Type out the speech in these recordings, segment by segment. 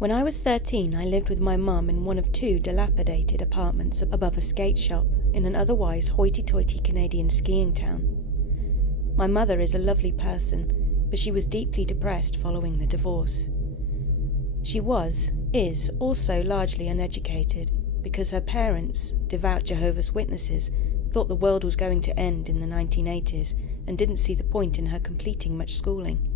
When I was 13, I lived with my mum in one of 2 dilapidated apartments above a skate shop in an otherwise hoity-toity Canadian skiing town. My mother is a lovely person, but she was deeply depressed following the divorce. She is also largely uneducated because her parents, devout Jehovah's Witnesses, thought the world was going to end in the 1980s and didn't see the point in her completing much schooling.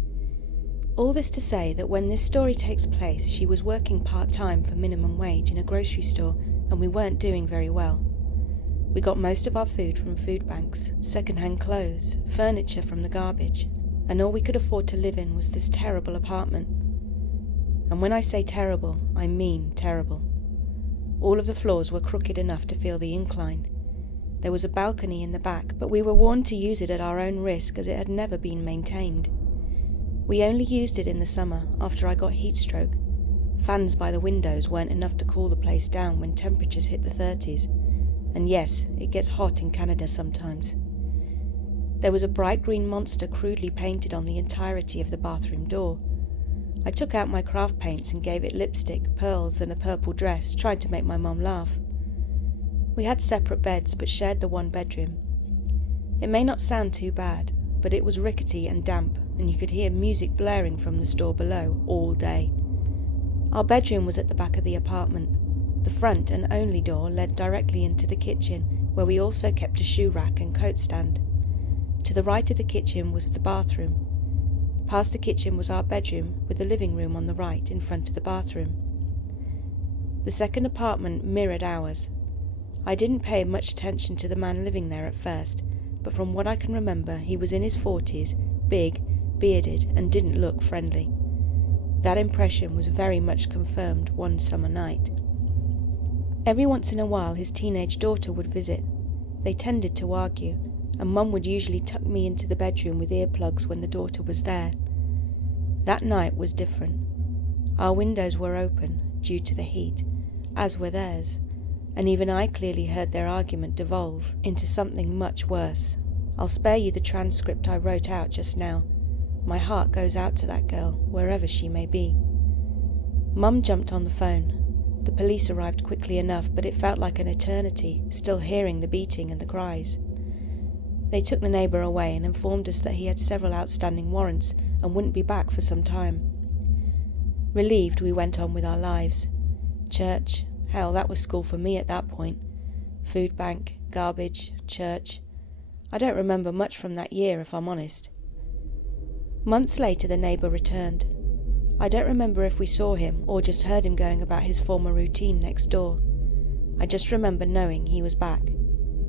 All this to say that when this story takes place, she was working part-time for minimum wage in a grocery store, and we weren't doing very well. We got most of our food from food banks, second-hand clothes, furniture from the garbage, and all we could afford to live in was this terrible apartment. And when I say terrible, I mean terrible. All of the floors were crooked enough to feel the incline. There was a balcony in the back, but we were warned to use it at our own risk as it had never been maintained. We only used it in the summer, after I got heat stroke. Fans by the windows weren't enough to cool the place down when temperatures hit the 30s. And yes, it gets hot in Canada sometimes. There was a bright green monster crudely painted on the entirety of the bathroom door. I took out my craft paints and gave it lipstick, pearls, and a purple dress, trying to make my mum laugh. We had separate beds, but shared the one bedroom. It may not sound too bad, but it was rickety and damp, and you could hear music blaring from the store below all day. Our bedroom was at the back of the apartment. The front and only door led directly into the kitchen, where we also kept a shoe rack and coat stand. To the right of the kitchen was the bathroom. Past the kitchen was our bedroom, with the living room on the right in front of the bathroom. The second apartment mirrored ours. I didn't pay much attention to the man living there at first, but from what I can remember, he was in his 40s, big, bearded, and didn't look friendly. That impression was very much confirmed one summer night. Every once in a while his teenage daughter would visit. They tended to argue, and Mum would usually tuck me into the bedroom with earplugs when the daughter was there. That night was different. Our windows were open, due to the heat, as were theirs, and even I clearly heard their argument devolve into something much worse. I'll spare you the transcript I wrote out just now. My heart goes out to that girl, wherever she may be. Mum jumped on the phone. The police arrived quickly enough, but it felt like an eternity, still hearing the beating and the cries. They took the neighbour away and informed us that he had several outstanding warrants and wouldn't be back for some time. Relieved, we went on with our lives. Church, hell, that was school for me at that point. Food bank, garbage, church. I don't remember much from that year, if I'm honest. Months later, the neighbour returned. I don't remember if we saw him or just heard him going about his former routine next door. I just remember knowing he was back.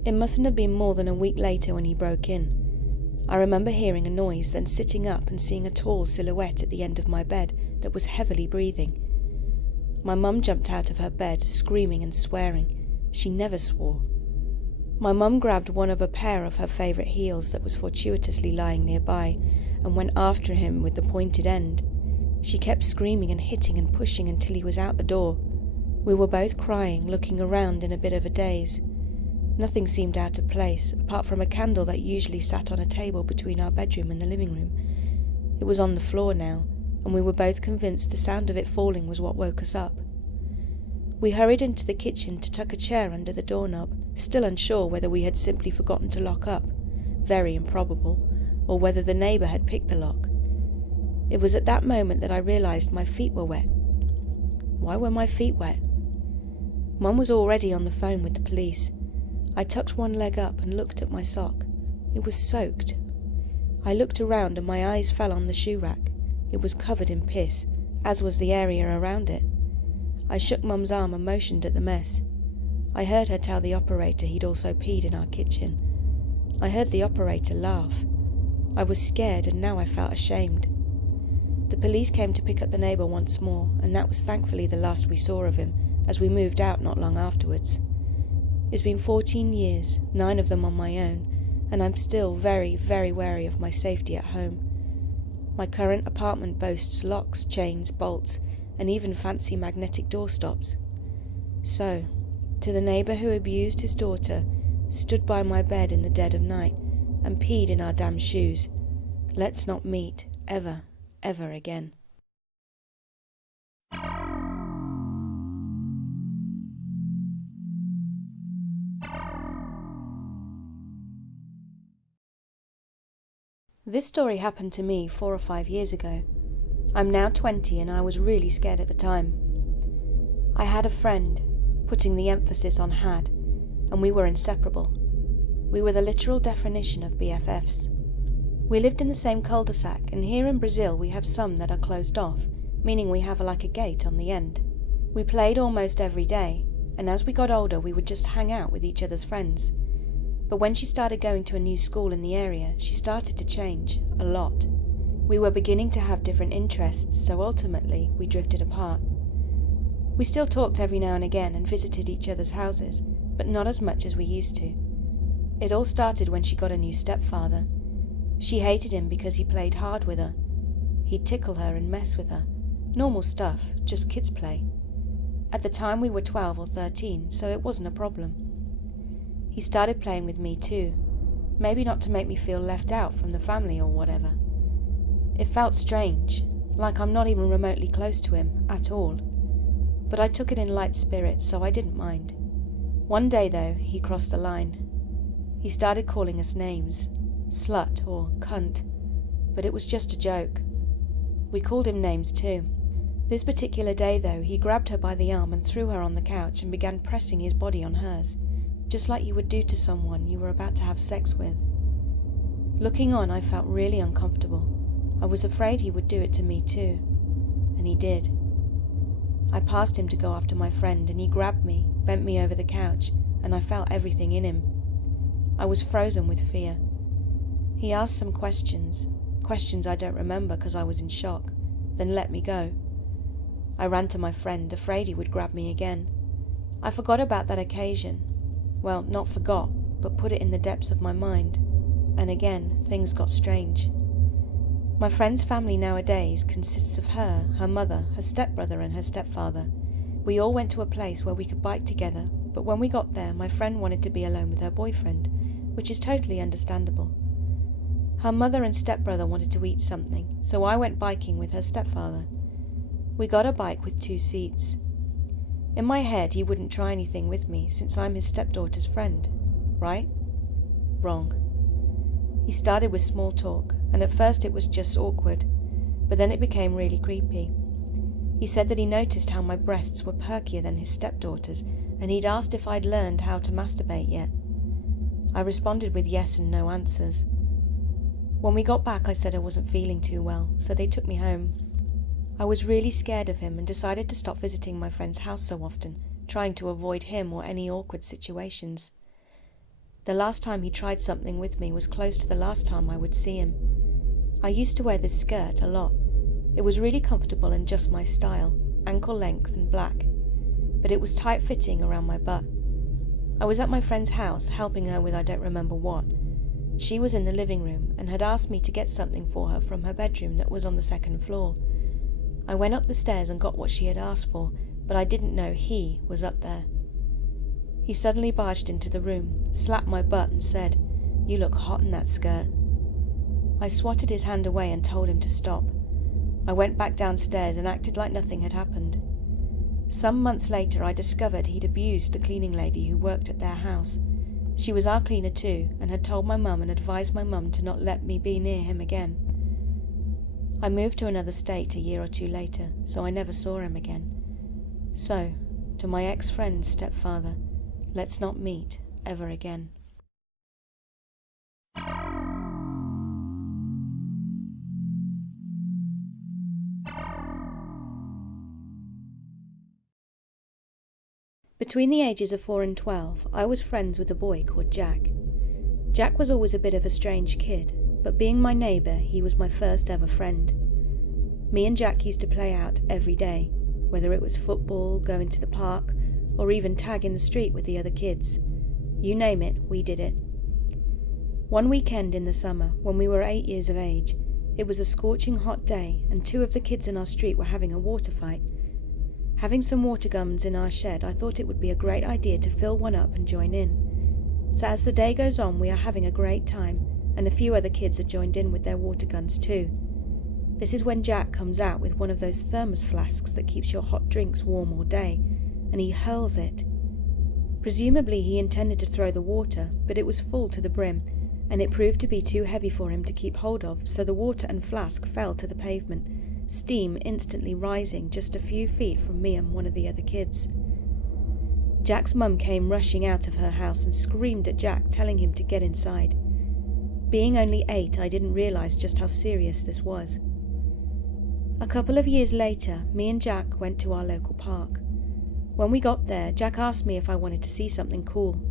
It mustn't have been more than a week later when he broke in. I remember hearing a noise, then sitting up and seeing a tall silhouette at the end of my bed that was heavily breathing. My mum jumped out of her bed, screaming and swearing. She never swore. My mum grabbed one of a pair of her favourite heels that was fortuitously lying nearby and went after him with the pointed end. She kept screaming and hitting and pushing until he was out the door. We were both crying, looking around in a bit of a daze. Nothing seemed out of place, apart from a candle that usually sat on a table between our bedroom and the living room. It was on the floor now, and we were both convinced the sound of it falling was what woke us up. We hurried into the kitchen to tuck a chair under the doorknob, still unsure whether we had simply forgotten to lock up, very improbable, or whether the neighbour had picked the lock. It was at that moment that I realised my feet were wet. Why were my feet wet? Mum was already on the phone with the police. I tucked one leg up and looked at my sock. It was soaked. I looked around and my eyes fell on the shoe rack. It was covered in piss, as was the area around it. I shook Mum's arm and motioned at the mess. I heard her tell the operator he'd also peed in our kitchen. I heard the operator laugh. I was scared and now I felt ashamed. The police came to pick up the neighbour once more, and that was thankfully the last we saw of him, as we moved out not long afterwards. It's been 14 years, 9 of them on my own, and I'm still very, very wary of my safety at home. My current apartment boasts locks, chains, bolts, and even fancy magnetic doorstops. So, to the neighbour who abused his daughter, stood by my bed in the dead of night, and peed in our damn shoes, let's not meet ever, ever again. This story happened to me 4 or 5 years ago. I'm now 20 and I was really scared at the time. I had a friend, putting the emphasis on had, and we were inseparable. We were the literal definition of BFFs. We lived in the same cul-de-sac, and here in Brazil we have some that are closed off, meaning we have like a gate on the end. We played almost every day, and as we got older we would just hang out with each other's friends. But when she started going to a new school in the area, she started to change, a lot. We were beginning to have different interests, so ultimately we drifted apart. We still talked every now and again and visited each other's houses, but not as much as we used to. It all started when she got a new stepfather. She hated him because he played hard with her. He'd tickle her and mess with her. Normal stuff, just kids play. At the time we were 12 or 13, so it wasn't a problem. He started playing with me too, maybe not to make me feel left out from the family or whatever. It felt strange, like I'm not even remotely close to him, at all. But I took it in light spirits, so I didn't mind. One day, though, he crossed the line. He started calling us names, slut or cunt, but it was just a joke. We called him names too. This particular day, though, he grabbed her by the arm and threw her on the couch and began pressing his body on hers, just like you would do to someone you were about to have sex with. Looking on, I felt really uncomfortable. I was afraid he would do it to me too, and he did. I passed him to go after my friend, and he grabbed me, bent me over the couch, and I felt everything in him. I was frozen with fear. He asked some questions I don't remember because I was in shock, then let me go. I ran to my friend, afraid he would grab me again. I forgot about that occasion. Well, not forgot, but put it in the depths of my mind. And again, things got strange. My friend's family nowadays consists of her mother, her stepbrother and her stepfather. We all went to a place where we could bike together, but when we got there, my friend wanted to be alone with her boyfriend, which is totally understandable. Her mother and stepbrother wanted to eat something, so I went biking with her stepfather. We got a bike with 2 seats. In my head, he wouldn't try anything with me since I'm his stepdaughter's friend, right? Wrong. He started with small talk, and at first it was just awkward, but then it became really creepy. He said that he noticed how my breasts were perkier than his stepdaughter's, and he'd asked if I'd learned how to masturbate yet. I responded with yes and no answers. When we got back, I said I wasn't feeling too well, so they took me home. I was really scared of him and decided to stop visiting my friend's house so often, trying to avoid him or any awkward situations. The last time he tried something with me was close to the last time I would see him. I used to wear this skirt a lot. It was really comfortable and just my style, ankle length and black, but it was tight-fitting around my butt. I was at my friend's house helping her with I don't remember what. She was in the living room and had asked me to get something for her from her bedroom that was on the 2nd floor. I went up the stairs and got what she had asked for, but I didn't know he was up there. He suddenly barged into the room, slapped my butt and said, "You look hot in that skirt." I swatted his hand away and told him to stop. I went back downstairs and acted like nothing had happened. Some months later I discovered he'd abused the cleaning lady who worked at their house. She was our cleaner too, and had told my mum and advised my mum to not let me be near him again. I moved to another state a year or 2 later, so I never saw him again. So, to my ex-friend's stepfather, let's not meet ever again. Between the ages of 4 and 12, I was friends with a boy called Jack. Jack was always a bit of a strange kid, but being my neighbour, he was my first ever friend. Me and Jack used to play out every day, whether it was football, going to the park, or even tag in the street with the other kids. You name it, we did it. One weekend in the summer, when we were 8 years of age, it was a scorching hot day and 2 of the kids in our street were having a water fight. Having some water guns in our shed, I thought it would be a great idea to fill one up and join in. So as the day goes on, we are having a great time, and a few other kids are joined in with their water guns too. This is when Jack comes out with one of those thermos flasks that keeps your hot drinks warm all day, and he hurls it. Presumably he intended to throw the water, but it was full to the brim, and it proved to be too heavy for him to keep hold of, so the water and flask fell to the pavement, steam instantly rising just a few feet from me and one of the other kids. Jack's mum came rushing out of her house and screamed at Jack, telling him to get inside. Being only 8, I didn't realise just how serious this was. A couple of years later, me and Jack went to our local park. When we got there, Jack asked me if I wanted to see something cool.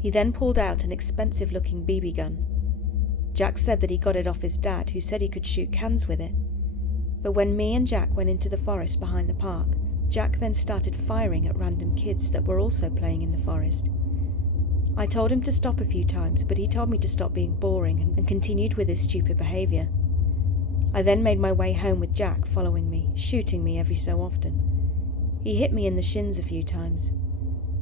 He then pulled out an expensive-looking BB gun. Jack said that he got it off his dad, who said he could shoot cans with it. But when me and Jack went into the forest behind the park, Jack then started firing at random kids that were also playing in the forest. I told him to stop a few times, but he told me to stop being boring and continued with his stupid behaviour. I then made my way home with Jack following me, shooting me every so often. He hit me in the shins a few times.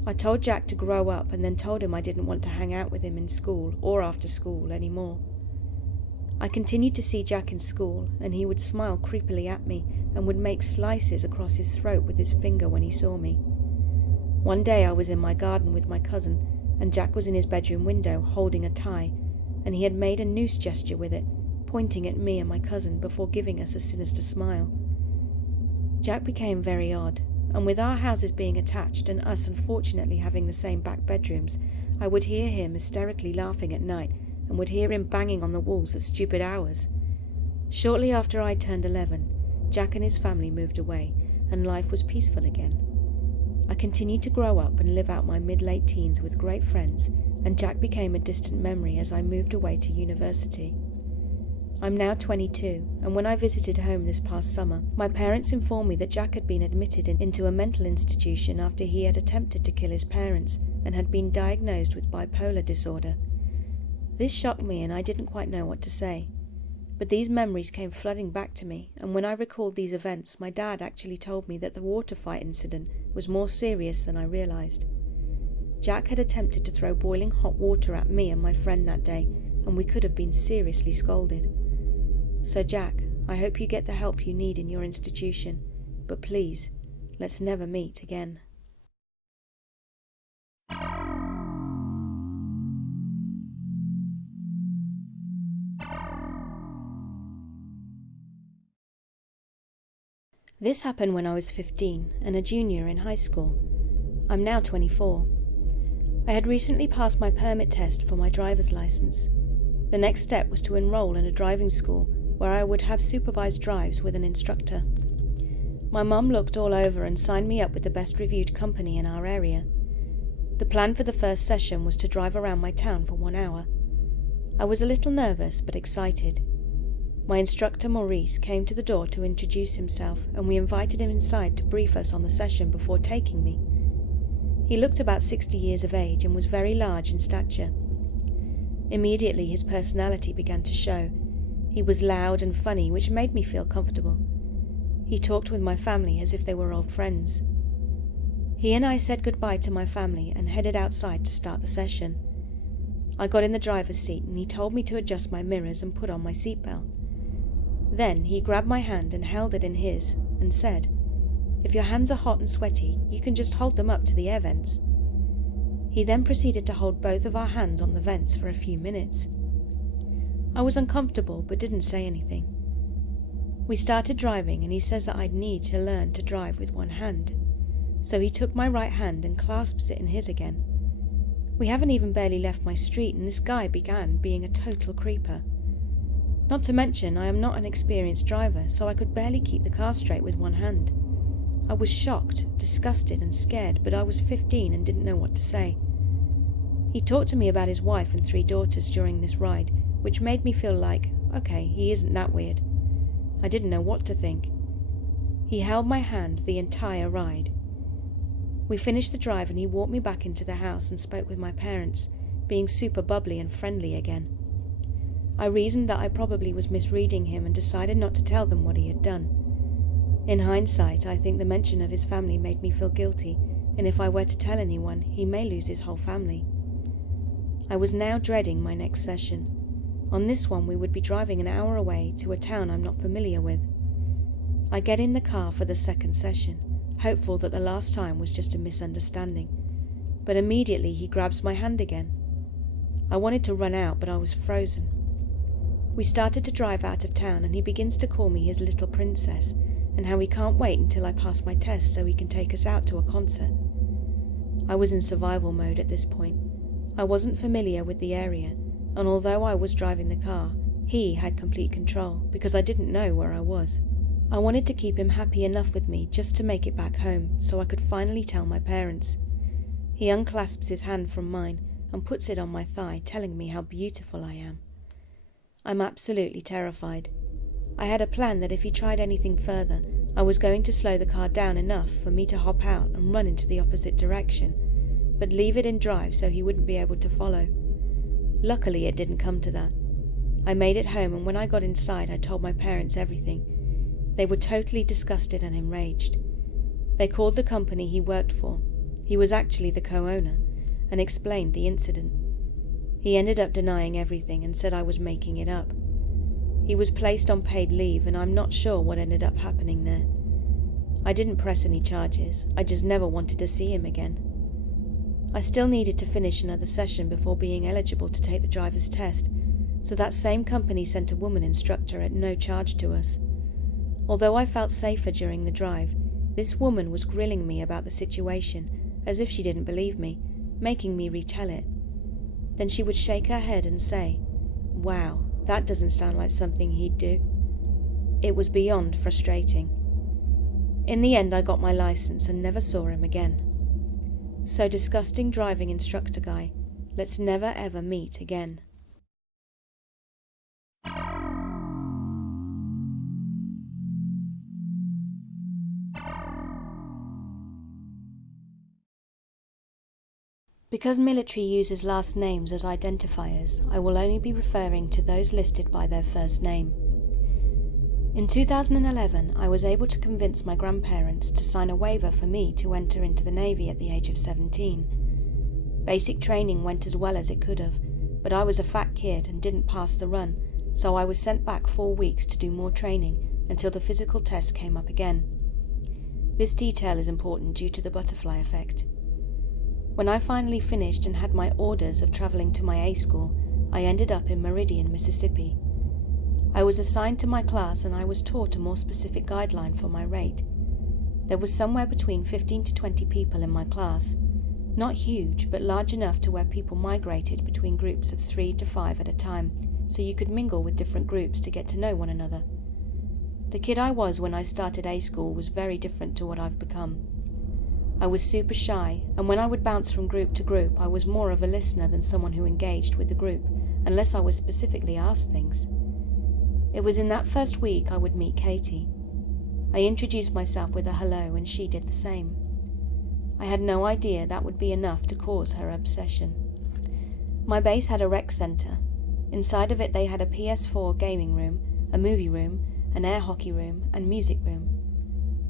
I told Jack to grow up and then told him I didn't want to hang out with him in school or after school anymore. I continued to see Jack in school, and he would smile creepily at me and would make slices across his throat with his finger when he saw me. One day I was in my garden with my cousin, and Jack was in his bedroom window holding a tie, and he had made a noose gesture with it, pointing at me and my cousin before giving us a sinister smile. Jack became very odd, and with our houses being attached and us unfortunately having the same back bedrooms, I would hear him hysterically laughing at night and would hear him banging on the walls at stupid hours. Shortly after I turned 11, Jack and his family moved away, and life was peaceful again. I continued to grow up and live out my mid-late teens with great friends, and Jack became a distant memory as I moved away to university. I'm now 22, and when I visited home this past summer, my parents informed me that Jack had been admitted into a mental institution after he had attempted to kill his parents and had been diagnosed with bipolar disorder. This shocked me, and I didn't quite know what to say. But these memories came flooding back to me, and when I recalled these events, my dad actually told me that the water fight incident was more serious than I realised. Jack had attempted to throw boiling hot water at me and my friend that day, and we could have been seriously scolded. So Jack, I hope you get the help you need in your institution, but please, let's never meet again. This happened when I was 15 and a junior in high school. I'm now 24. I had recently passed my permit test for my driver's license. The next step was to enroll in a driving school where I would have supervised drives with an instructor. My mum looked all over and signed me up with the best reviewed company in our area. The plan for the first session was to drive around my town for 1 hour. I was a little nervous but excited. My instructor Maurice came to the door to introduce himself, and we invited him inside to brief us on the session before taking me. He looked about 60 years of age and was very large in stature. Immediately his personality began to show. He was loud and funny, which made me feel comfortable. He talked with my family as if they were old friends. He and I said goodbye to my family and headed outside to start the session. I got in the driver's seat and he told me to adjust my mirrors and put on my seatbelt. Then he grabbed my hand and held it in his and said, "If your hands are hot and sweaty, you can just hold them up to the air vents." He then proceeded to hold both of our hands on the vents for a few minutes. I was uncomfortable but didn't say anything. We started driving and he says that I'd need to learn to drive with one hand. So he took my right hand and clasps it in his again. We haven't even barely left my street and this guy began being a total creeper. Not to mention, I am not an experienced driver, so I could barely keep the car straight with one hand. I was shocked, disgusted and scared, but I was 15 and didn't know what to say. He talked to me about his wife and 3 daughters during this ride, which made me feel like, okay, he isn't that weird. I didn't know what to think. He held my hand the entire ride. We finished the drive and he walked me back into the house and spoke with my parents, being super bubbly and friendly again. I reasoned that I probably was misreading him and decided not to tell them what he had done. In hindsight, I think the mention of his family made me feel guilty, and if I were to tell anyone, he may lose his whole family. I was now dreading my next session. On this one, we would be driving an hour away to a town I'm not familiar with. I get in the car for the second session, hopeful that the last time was just a misunderstanding, but immediately he grabs my hand again. I wanted to run out, but I was frozen. We started to drive out of town, and he begins to call me his little princess, and how he can't wait until I pass my test so he can take us out to a concert. I was in survival mode at this point. I wasn't familiar with the area, and although I was driving the car, he had complete control because I didn't know where I was. I wanted to keep him happy enough with me just to make it back home so I could finally tell my parents. He unclasps his hand from mine and puts it on my thigh, telling me how beautiful I am. I'm absolutely terrified. I had a plan that if he tried anything further, I was going to slow the car down enough for me to hop out and run into the opposite direction, but leave it in drive so he wouldn't be able to follow. Luckily, it didn't come to that. I made it home, and when I got inside, I told my parents everything. They were totally disgusted and enraged. They called the company he worked for. He was actually the co-owner, and explained the incident. He ended up denying everything and said I was making it up. He was placed on paid leave, and I'm not sure what ended up happening there. I didn't press any charges. I just never wanted to see him again. I still needed to finish another session before being eligible to take the driver's test, so that same company sent a woman instructor at no charge to us. Although I felt safer during the drive, this woman was grilling me about the situation, as if she didn't believe me, making me retell it. Then she would shake her head and say, "Wow, that doesn't sound like something he'd do." It was beyond frustrating. In the end, I got my license and never saw him again. So disgusting driving instructor guy, let's never ever meet again. Because military uses last names as identifiers, I will only be referring to those listed by their first name. In 2011, I was able to convince my grandparents to sign a waiver for me to enter into the Navy at the age of 17. Basic training went as well as it could have, but I was a fat kid and didn't pass the run, so I was sent back 4 weeks to do more training until the physical test came up again. This detail is important due to the butterfly effect. When I finally finished and had my orders of travelling to my A school, I ended up in Meridian, Mississippi. I was assigned to my class and I was taught a more specific guideline for my rate. There was somewhere between 15 to 20 people in my class. Not huge, but large enough to where people migrated between groups of 3 to 5 at a time, so you could mingle with different groups to get to know one another. The kid I was when I started A school was very different to what I've become. I was super shy, and when I would bounce from group to group, I was more of a listener than someone who engaged with the group, unless I was specifically asked things. It was in that first week I would meet Katie. I introduced myself with a hello, and she did the same. I had no idea that would be enough to cause her obsession. My base had a rec center. Inside of it they had a PS4 gaming room, a movie room, an air hockey room, and music room.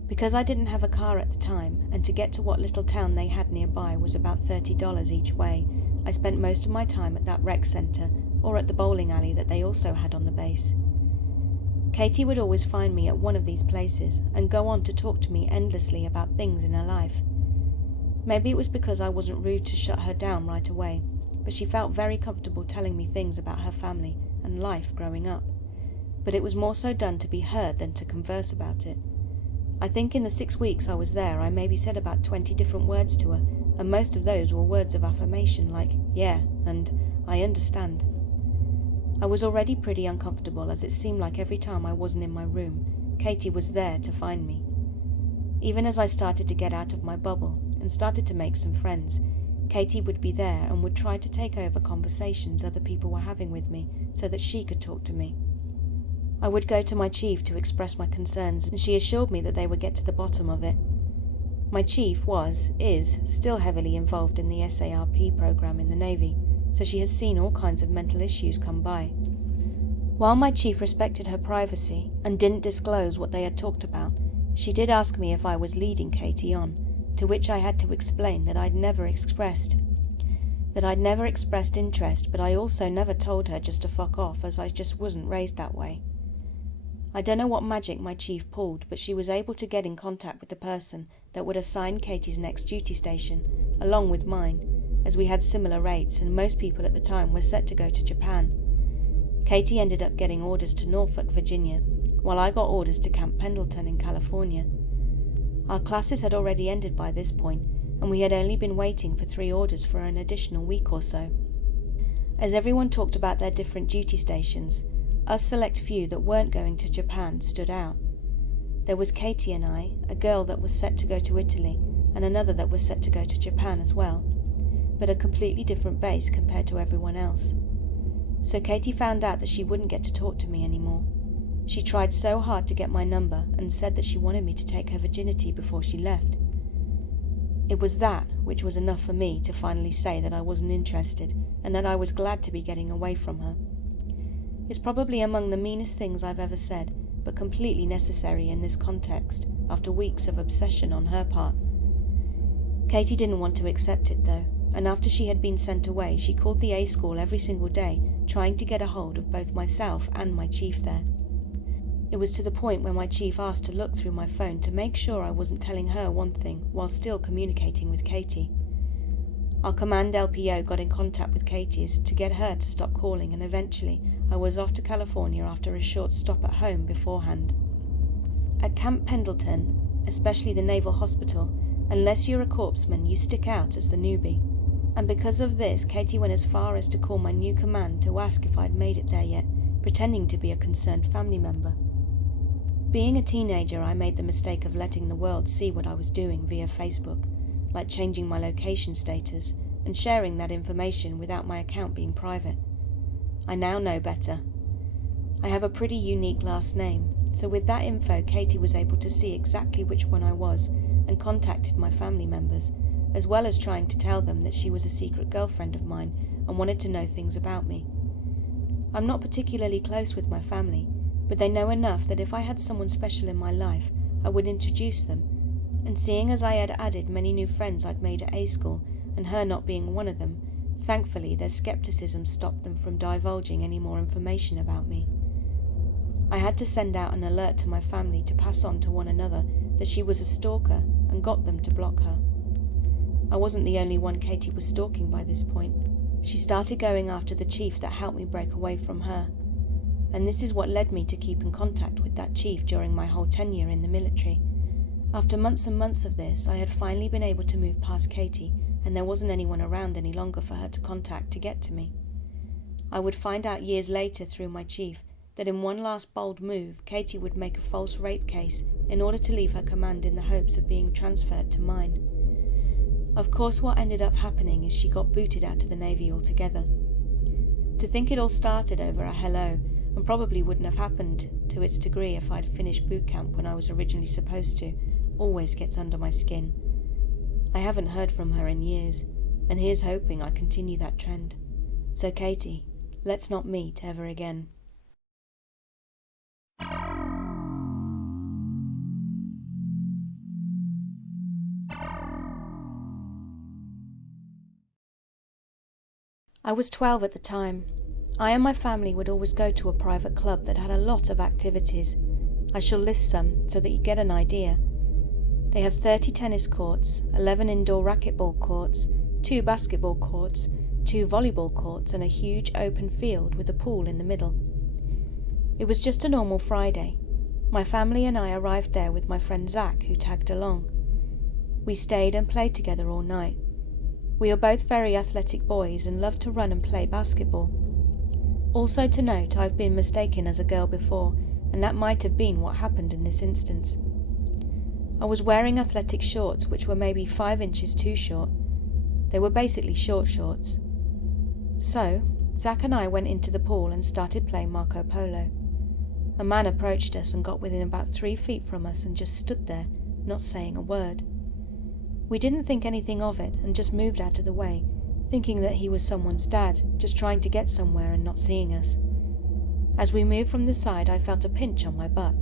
Because I didn't have a car at the time, and to get to what little town they had nearby was about $30 each way, I spent most of my time at that rec center or at the bowling alley that they also had on the base. Katie would always find me at one of these places and go on to talk to me endlessly about things in her life. Maybe it was because I wasn't rude to shut her down right away, but she felt very comfortable telling me things about her family and life growing up. But it was more so done to be heard than to converse about it. I think in the 6 weeks I was there, I maybe said about 20 different words to her, and most of those were words of affirmation like, "Yeah," and "I understand." I was already pretty uncomfortable, as it seemed like every time I wasn't in my room, Katie was there to find me. Even as I started to get out of my bubble and started to make some friends, Katie would be there and would try to take over conversations other people were having with me so that she could talk to me. I would go to my chief to express my concerns, and she assured me that they would get to the bottom of it. My chief is still heavily involved in the SARP program in the Navy, so she has seen all kinds of mental issues come by. While my chief respected her privacy and didn't disclose what they had talked about, she did ask me if I was leading Katie on, to which I had to explain that I'd never expressed interest, but I also never told her just to fuck off, as I just wasn't raised that way. I don't know what magic my chief pulled, but she was able to get in contact with the person that would assign Katie's next duty station, along with mine, as we had similar rates and most people at the time were set to go to Japan. Katie ended up getting orders to Norfolk, Virginia, while I got orders to Camp Pendleton in California. Our classes had already ended by this point, and we had only been waiting for 3 orders for an additional week or so. As everyone talked about their different duty stations, us select few that weren't going to Japan stood out. There was Katie and I, a girl that was set to go to Italy, and another that was set to go to Japan as well, but a completely different base compared to everyone else. So Katie found out that she wouldn't get to talk to me anymore. She tried so hard to get my number and said that she wanted me to take her virginity before she left. It was that which was enough for me to finally say that I wasn't interested and that I was glad to be getting away from her. It's probably among the meanest things I've ever said, but completely necessary in this context after weeks of obsession on her part. Katie didn't want to accept it though, and after she had been sent away, she called the A school every single day, trying to get a hold of both myself and my chief there. It was to the point where my chief asked to look through my phone to make sure I wasn't telling her one thing while still communicating with Katie. Our command LPO got in contact with Katie's to get her to stop calling, and eventually I was off to California after a short stop at home beforehand. At Camp Pendleton, especially the Naval Hospital, unless you're a corpsman, you stick out as the newbie. And because of this, Katie went as far as to call my new command to ask if I'd made it there yet, pretending to be a concerned family member. Being a teenager, I made the mistake of letting the world see what I was doing via Facebook, like changing my location status and sharing that information without my account being private. I now know better. I have a pretty unique last name, so with that info Katie was able to see exactly which one I was and contacted my family members, as well as trying to tell them that she was a secret girlfriend of mine and wanted to know things about me. I'm not particularly close with my family, but they know enough that if I had someone special in my life, I would introduce them, and seeing as I had added many new friends I'd made at A school, and her not being one of them, thankfully their skepticism stopped them from divulging any more information about me. I had to send out an alert to my family to pass on to one another that she was a stalker and got them to block her. I wasn't the only one Katie was stalking by this point. She started going after the chief that helped me break away from her, and this is what led me to keep in contact with that chief during my whole tenure in the military. After months and months of this, I had finally been able to move past Katie, and there wasn't anyone around any longer for her to contact to get to me. I would find out years later through my chief that in one last bold move, Katie would make a false rape case in order to leave her command in the hopes of being transferred to mine. Of course, what ended up happening is she got booted out of the Navy altogether. To think it all started over a hello, and probably wouldn't have happened to its degree if I'd finished boot camp when I was originally supposed to, always gets under my skin. I haven't heard from her in years, and here's hoping I continue that trend. So Katie, let's not meet ever again. I was 12 at the time. I and my family would always go to a private club that had a lot of activities. I shall list some so that you get an idea. They have 30 tennis courts, 11 indoor racquetball courts, 2 basketball courts, 2 volleyball courts, and a huge open field with a pool in the middle. It was just a normal Friday. My family and I arrived there with my friend Zach, who tagged along. We stayed and played together all night. We are both very athletic boys and love to run and play basketball. Also to note, I've been mistaken as a girl before, and that might have been what happened in this instance. I was wearing athletic shorts which were maybe 5 inches too short. They were basically short shorts. So, Zach and I went into the pool and started playing Marco Polo. A man approached us and got within about 3 feet from us and just stood there, not saying a word. We didn't think anything of it and just moved out of the way, thinking that he was someone's dad, just trying to get somewhere and not seeing us. As we moved from the side, I felt a pinch on my butt.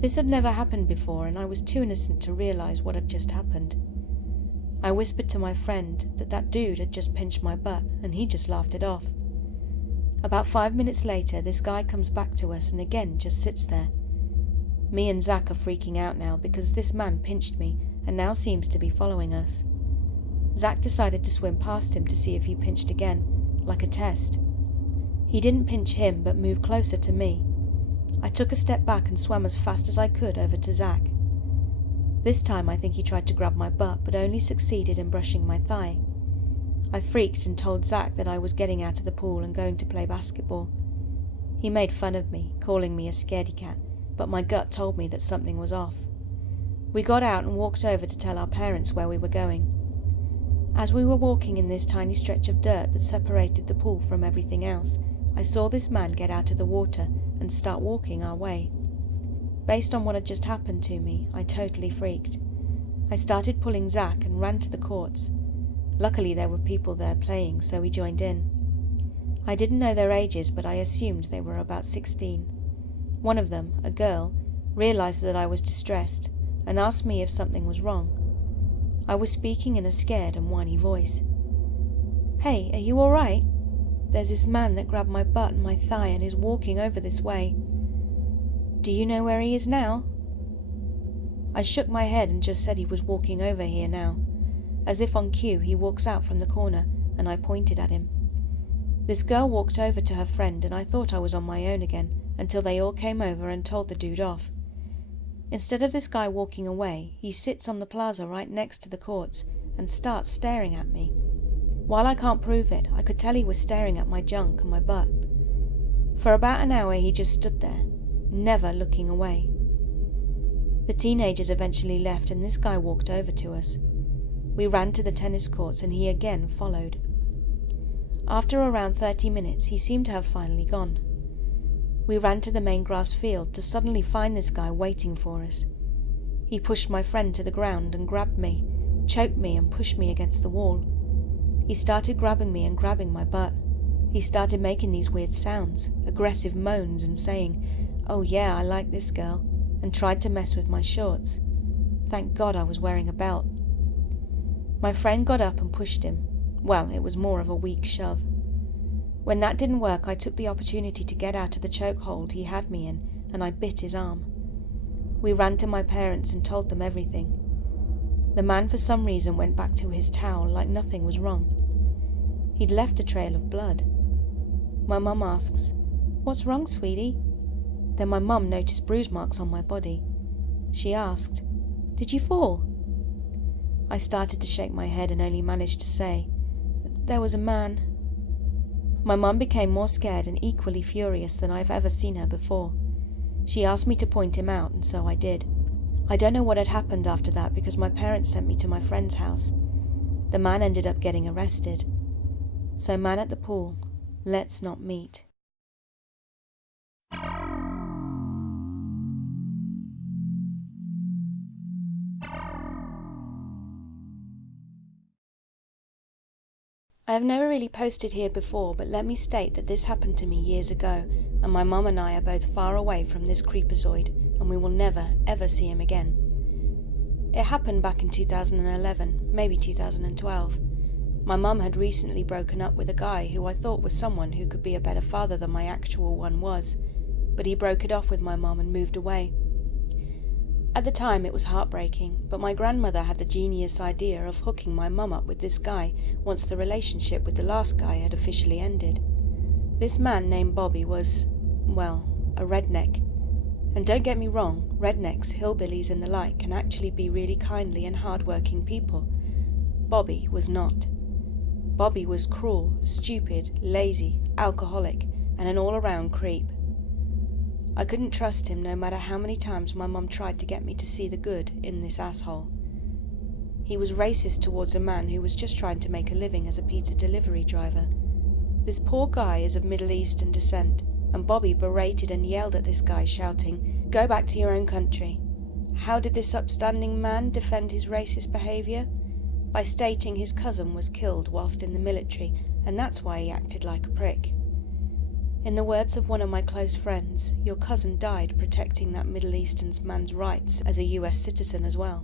This had never happened before, and I was too innocent to realize what had just happened. I whispered to my friend that dude had just pinched my butt, and he just laughed it off. About 5 minutes later, this guy comes back to us and again just sits there. Me and Zach are freaking out now because this man pinched me and now seems to be following us. Zach decided to swim past him to see if he pinched again, like a test. He didn't pinch him, but moved closer to me. I took a step back and swam as fast as I could over to Zach. This time I think he tried to grab my butt, but only succeeded in brushing my thigh. I freaked and told Zach that I was getting out of the pool and going to play basketball. He made fun of me, calling me a scaredy cat, but my gut told me that something was off. We got out and walked over to tell our parents where we were going. As we were walking in this tiny stretch of dirt that separated the pool from everything else, I saw this man get out of the water and start walking our way. Based on what had just happened to me, I totally freaked. I started pulling Zach and ran to the courts. Luckily there were people there playing, so we joined in. I didn't know their ages, but I assumed they were about 16. One of them, a girl, realized that I was distressed and asked me if something was wrong. I was speaking in a scared and whiny voice. "Hey, are you all right? There's this man that grabbed my butt and my thigh and is walking over this way. Do you know where he is now?" I shook my head and just said he was walking over here now. As if on cue, he walks out from the corner, and I pointed at him. This girl walked over to her friend, and I thought I was on my own again, until they all came over and told the dude off. Instead of this guy walking away, he sits on the plaza right next to the courts and starts staring at me. While I can't prove it, I could tell he was staring at my junk and my butt. For about an hour he just stood there, never looking away. The teenagers eventually left and this guy walked over to us. We ran to the tennis courts and he again followed. After around 30 minutes, he seemed to have finally gone. We ran to the main grass field to suddenly find this guy waiting for us. He pushed my friend to the ground and grabbed me, choked me and pushed me against the wall. He started grabbing me and grabbing my butt. He started making these weird sounds, aggressive moans and saying, "Oh yeah, I like this girl," and tried to mess with my shorts. Thank God I was wearing a belt. My friend got up and pushed him. Well, it was more of a weak shove. When that didn't work, I took the opportunity to get out of the chokehold he had me in, and I bit his arm. We ran to my parents and told them everything. The man for some reason went back to his towel like nothing was wrong. He'd left a trail of blood. My mum asks, "What's wrong, sweetie?" Then my mum noticed bruise marks on my body. She asked, "Did you fall?" I started to shake my head and only managed to say, "There was a man." My mum became more scared and equally furious than I've ever seen her before. She asked me to point him out, and so I did. I don't know what had happened after that because my parents sent me to my friend's house. The man ended up getting arrested. So man at the pool, let's not meet. I have never really posted here before, but let me state that this happened to me years ago, and my mum and I are both far away from this creepazoid, and we will never, ever see him again. It happened back in 2011, maybe 2012. My mum had recently broken up with a guy who I thought was someone who could be a better father than my actual one was, but he broke it off with my mum and moved away. At the time it was heartbreaking, but my grandmother had the genius idea of hooking my mum up with this guy once the relationship with the last guy had officially ended. This man named Bobby was, well, a redneck. And don't get me wrong, rednecks, hillbillies and the like can actually be really kindly and hard-working people. Bobby was not. Bobby was cruel, stupid, lazy, alcoholic, and an all-around creep. I couldn't trust him no matter how many times my mum tried to get me to see the good in this asshole. He was racist towards a man who was just trying to make a living as a pizza delivery driver. This poor guy is of Middle Eastern descent, and Bobby berated and yelled at this guy, shouting, "Go back to your own country." How did this upstanding man defend his racist behaviour? By stating his cousin was killed whilst in the military, and that's why he acted like a prick. In the words of one of my close friends, your cousin died protecting that Middle Eastern man's rights as a US citizen as well.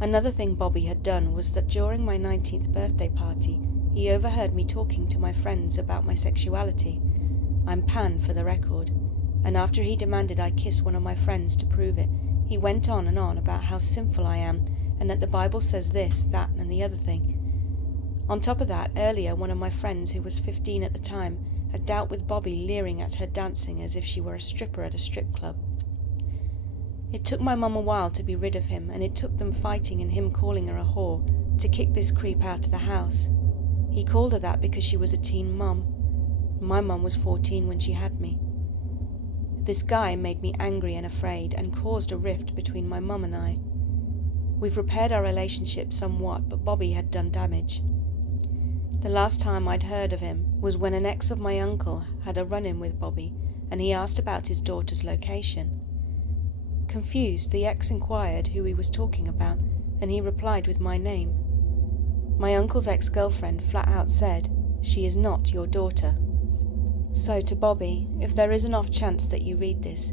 Another thing Bobby had done was that during my 19th birthday party, he overheard me talking to my friends about my sexuality. I'm pan for the record, and after he demanded I kiss one of my friends to prove it, he went on and on about how sinful I am and that the Bible says this, that, and the other thing. On top of that, earlier one of my friends, who was 15 at the time, had dealt with Bobby leering at her dancing as if she were a stripper at a strip club. It took my mum a while to be rid of him, and it took them fighting and him calling her a whore to kick this creep out of the house. He called her that because she was a teen mum. My mum was 14 when she had me. This guy made me angry and afraid and caused a rift between my mum and I. We've repaired our relationship somewhat, but Bobby had done damage. The last time I'd heard of him was when an ex of my uncle had a run-in with Bobby, and he asked about his daughter's location. Confused, the ex inquired who he was talking about, and he replied with my name. My uncle's ex-girlfriend flat out said, "She is not your daughter." So to Bobby, if there is an off chance that you read this,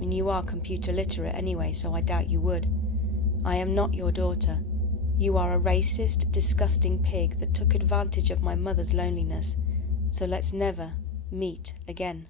and you are computer literate anyway, so I doubt you would, I am not your daughter. You are a racist, disgusting pig that took advantage of my mother's loneliness, so let's never meet again.